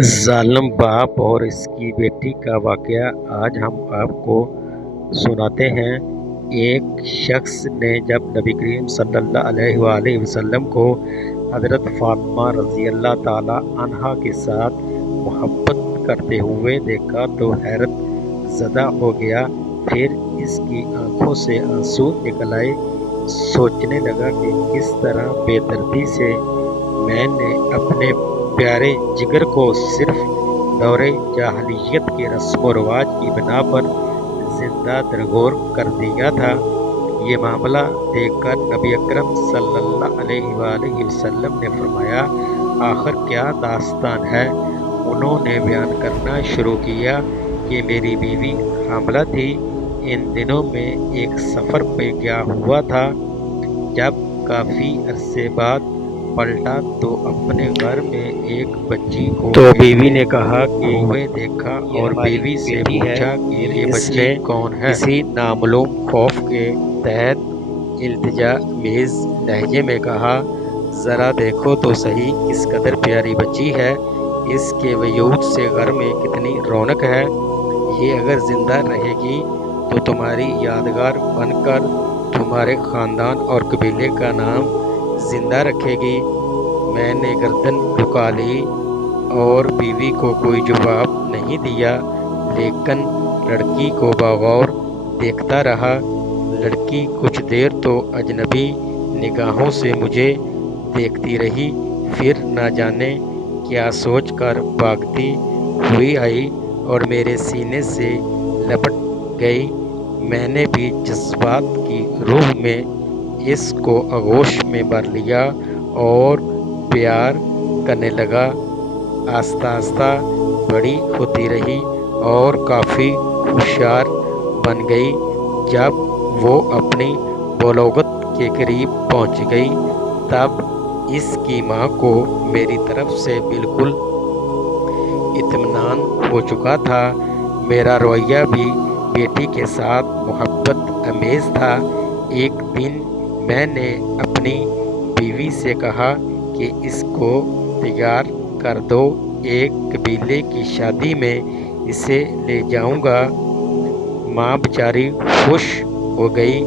ظالم باپ اور اس کی بیٹی کا واقعہ آج ہم آپ کو سناتے ہیں۔ ایک شخص نے جب نبی کریم صلی اللہ علیہ وآلہ وسلم کو حضرت فاطمہ رضی اللہ تعالی عنہا کے ساتھ محبت کرتے ہوئے دیکھا تو حیرت زدہ ہو گیا۔ پھر اس کی آنکھوں سے آنسو نکل آئے۔ سوچنے لگا کہ کس طرح بے دردی سے میں نے اپنے پیارے جگر کو صرف دور جاہلیت کے رسم و رواج کی بنا پر زندہ درگور کر دیا تھا۔ یہ معاملہ دیکھ کر نبی اکرم صلی اللہ علیہ وآلہ وسلم نے فرمایا، آخر کیا داستان ہے؟ انہوں نے بیان کرنا شروع کیا کہ میری بیوی حاملہ تھی۔ ان دنوں میں ایک سفر پہ گیا ہوا تھا۔ جب کافی عرصے بعد پلٹا تو اپنے گھر میں ایک بچی کو بیوی نے کہا کہ ہوئے دیکھا اور بیوی سے پوچھا کہ یہ بچی کون ہے۔ کسی نامعلوم خوف کے تحت التجا میز لہجے میں کہا، ذرا دیکھو تو صحیح کس قدر پیاری بچی ہے۔ اس کے وجود سے گھر میں کتنی رونق ہے۔ یہ اگر زندہ رہے گی تو تمہاری یادگار بن کر تمہارے خاندان اور قبیلے کا نام زندہ رکھے گی۔ میں نے گردن جھکا لی اور بیوی کو کوئی جواب نہیں دیا، لیکن لڑکی کو بغور دیکھتا رہا۔ لڑکی کچھ دیر تو اجنبی نگاہوں سے مجھے دیکھتی رہی، پھر نہ جانے کیا سوچ کر بھاگتی ہوئی آئی اور میرے سینے سے لپٹ گئی۔ میں نے بھی جذبات کی روح میں اس کو آغوش میں بھر لیا اور پیار کرنے لگا۔ آہستہ آہستہ بڑی ہوتی رہی اور کافی ہوشیار بن گئی۔ جب وہ اپنی بلوغت کے قریب پہنچ گئی تب اس کی ماں کو میری طرف سے بالکل اطمینان ہو چکا تھا۔ میرا رویہ بھی بیٹی کے ساتھ محبت آمیز تھا۔ ایک دن میں نے اپنی بیوی سے کہا کہ اس کو تیار کر دو، ایک قبیلے کی شادی میں اسے لے جاؤں گا۔ ماں بیچاری خوش ہو گئی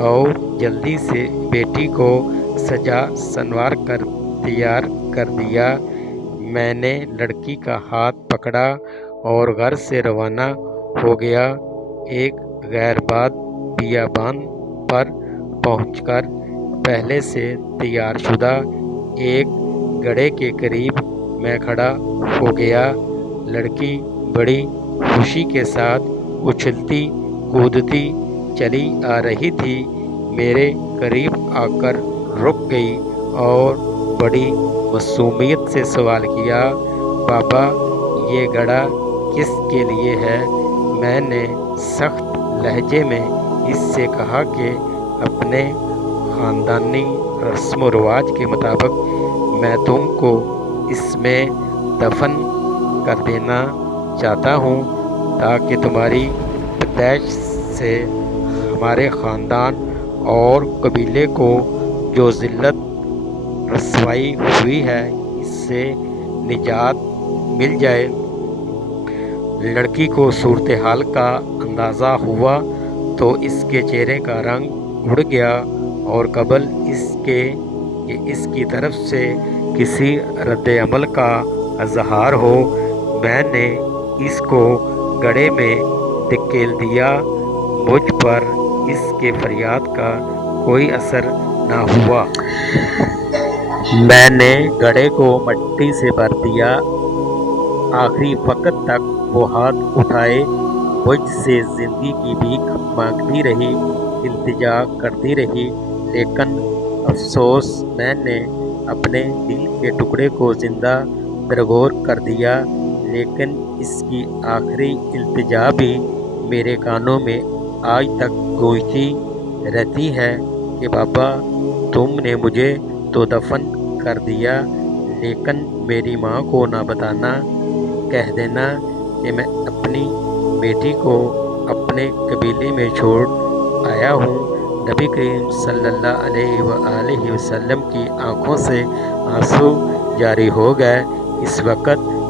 اور جلدی سے بیٹی کو سجا سنوار کر تیار کر دیا۔ میں نے لڑکی کا ہاتھ پکڑا اور گھر سے روانہ ہو گیا۔ ایک غیر آباد بیابان پر پہنچ کر پہلے سے تیار شدہ ایک گڑھے کے قریب میں کھڑا ہو گیا۔ لڑکی بڑی خوشی کے ساتھ اچھلتی کودتی چلی آ رہی تھی۔ میرے قریب آ کر رک گئی اور بڑی معصومیت سے سوال کیا، بابا یہ گڑھا کس کے لیے ہے؟ میں نے سخت لہجے میں اس سے کہا کہ اپنے خاندانی رسم و رواج کے مطابق میں تم کو اس میں دفن کر دینا چاہتا ہوں تاکہ تمہاری پیدائش سے ہمارے خاندان اور قبیلے کو جو ذلت رسوائی ہوئی ہے اس سے نجات مل جائے۔ لڑکی کو صورتحال کا اندازہ ہوا تو اس کے چہرے کا رنگ اڑ گیا اور قبل اس کے کہ اس کی طرف سے کسی رد عمل کا اظہار ہو، میں نے اس کو گڑھے میں دھکیل دیا۔ مجھ پر اس کے فریاد کا کوئی اثر نہ ہوا۔ میں نے گڑھے کو مٹی سے بھر دیا۔ آخری وقت تک وہ ہاتھ اٹھائے مجھ سے زندگی کی بھیک مانگتی رہی، التجا کرتی رہی، لیکن افسوس میں نے اپنے دل کے ٹکڑے کو زندہ درگور کر دیا۔ لیکن اس کی آخری التجا بھی میرے کانوں میں آج تک گونجتی رہتی ہے کہ بابا تم نے مجھے تو دفن کر دیا، لیکن میری ماں کو نہ بتانا، کہہ دینا کہ میں اپنی بیٹی کو اپنے قبیلے میں چھوڑ آیا ہوں۔ نبی کریم صلی اللہ علیہ وآلہ وسلم کی آنکھوں سے آنسو جاری ہو گئے۔ اس وقت